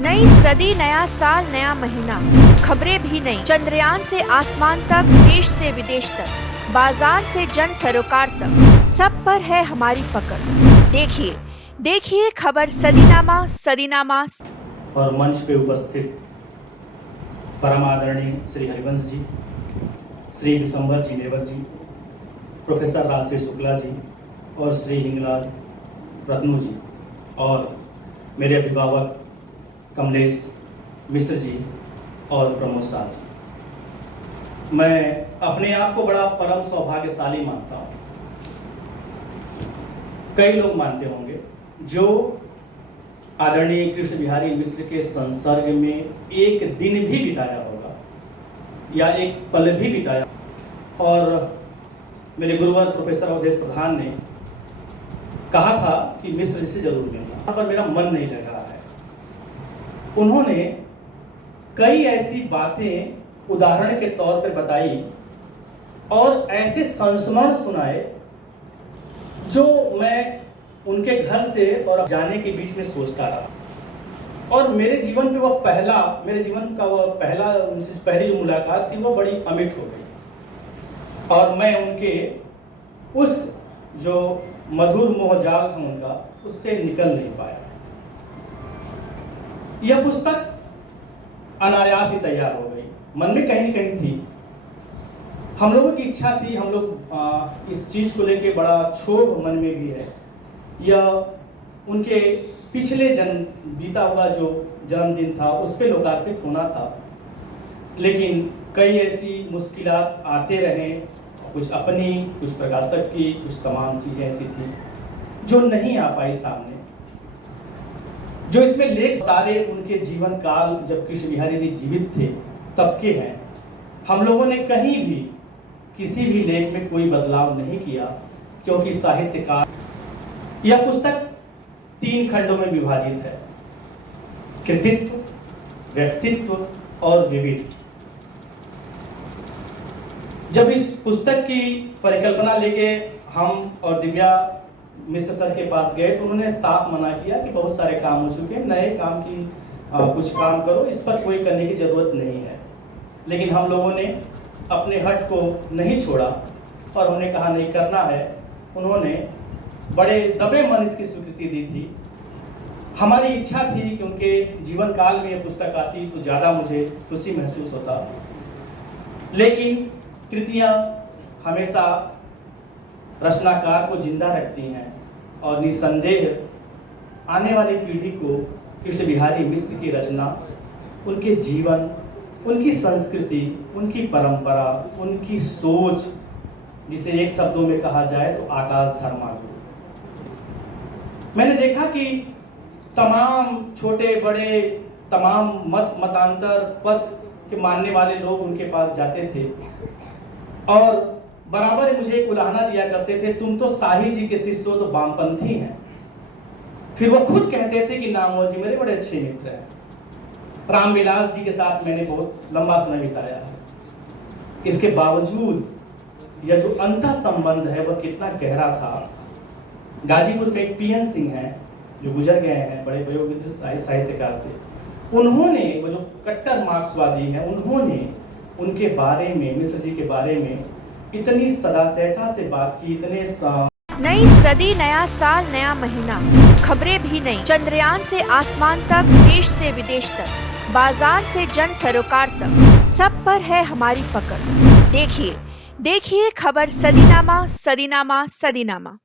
नई सदी, नया साल, नया महीना, खबरें भी नई। चंद्रयान से आसमान तक, देश से विदेश तक, बाजार से जन सरोकार तक, सब पर है हमारी पकड़। देखिए देखिए खबर सदीनामा सदीनामा। और मंच पे उपस्थित परम आदरणीय श्री हरिवंश जी, श्री विशंबर जी देवर जी, प्रोफेसर राजश्री शुक्ला जी और श्री हिंगलाज रत्नू जी, और मेरे अभिभावक कमलेश मिश्र जी और प्रमोद शाह जी। मैं अपने आप को बड़ा परम सौभाग्यशाली मानता हूँ। कई लोग मानते होंगे जो आदरणीय कृष्ण बिहारी मिश्र के संसर्ग में एक दिन भी बिताया होगा या एक पल भी बिताया, और मेरे गुरुवर प्रोफेसर अवधेश प्रधान ने कहा था कि मिश्र जी से जरूर मिलना, यहाँ पर मेरा मन नहीं लग रहा है। उन्होंने कई ऐसी बातें उदाहरण के तौर पर बताई और ऐसे संस्मरण सुनाए जो मैं उनके घर से और जाने के बीच में सोचता रहा। और मेरे जीवन में वो मेरे जीवन का वो पहली जो मुलाकात थी वो बड़ी अमिट हो गई, और मैं उनके उस जो मधुर मोहजाल था उनका, उससे निकल नहीं पाया। यह पुस्तक अनायास ही तैयार हो गई, मन में कहीं न कहीं थी। हम लोगों की इच्छा थी, हम लोग इस चीज को लेके बड़ा क्षोभ मन में भी है। यह उनके पिछले बीता हुआ जो जन्मदिन था उस पर लोकार्पित होना था, लेकिन कई ऐसी मुश्किलात आते रहे, कुछ अपनी, कुछ प्रकाशक की, कुछ तमाम चीजें ऐसी थी जो नहीं आ पाई सामने। जो इसमें लेख सारे उनके जीवन काल जब कृष्ण बिहारी जी जीवित थे तब के हैं। हम लोगों ने कहीं भी किसी भी लेख में कोई बदलाव नहीं किया, क्योंकि साहित्यकार। यह पुस्तक 3 खंडों में विभाजित है: कृतित्व, व्यक्तित्व और विविध। जब इस पुस्तक की परिकल्पना लेके हम और दिव्या मिश्र सर के पास गए तो उन्होंने साफ मना किया कि बहुत सारे काम हो चुके हैं, नए काम की कुछ काम करो, इस पर कोई करने की जरूरत नहीं है। लेकिन हम लोगों ने अपने हट को नहीं छोड़ा और उन्होंने कहा नहीं करना है। उन्होंने बड़े दबे मन इसकी स्वीकृति दी थी। हमारी इच्छा थी कि उनके जीवन काल में यह पुस्तक आती तो ज़्यादा मुझे खुशी महसूस होता, लेकिन कृतियाँ हमेशा रचनाकार को जिंदा रखती हैं और निसंदेह आने वाली पीढ़ी को कृष्ण बिहारी मिश्र की रचना, उनके जीवन, उनकी संस्कृति, उनकी परंपरा, उनकी सोच, जिसे एक शब्दों में कहा जाए तो आकाश धर्मागुरु। मैंने देखा कि तमाम छोटे बड़े, तमाम मतांतर पथ के मानने वाले लोग उनके पास जाते थे और बराबर मुझे एक उलाहना दिया करते थे, तुम तो शाही जी के शिष्य हो, तो वामपंथी हैं। फिर वो खुद कहते थे कि नामो जी मेरे बड़े अच्छे मित्र हैं। रामविलास जी के साथ मैंने बहुत लंबा समय बिताया है। इसके बावजूद यह जो अंतः संबंध है वह कितना गहरा था। गाजीपुर के एक पीएन सिंह हैं जो गुजर गए हैं, बड़े वयोवृद्ध साहित्यकार थे। उन्होंने, वो जो कट्टर मार्क्सवादी हैं, उन्होंने उनके बारे में, मिश्र जी के बारे में इतनी सदासेठा से बात की, इतने नई सदी, नया साल, नया महीना, खबरें भी नई। चंद्रयान से आसमान तक, देश से विदेश तक, बाजार से जन सरोकार तक, सब पर है हमारी पकड़। देखिए देखिए खबर सदीनामा सदीनामा सदीनामा।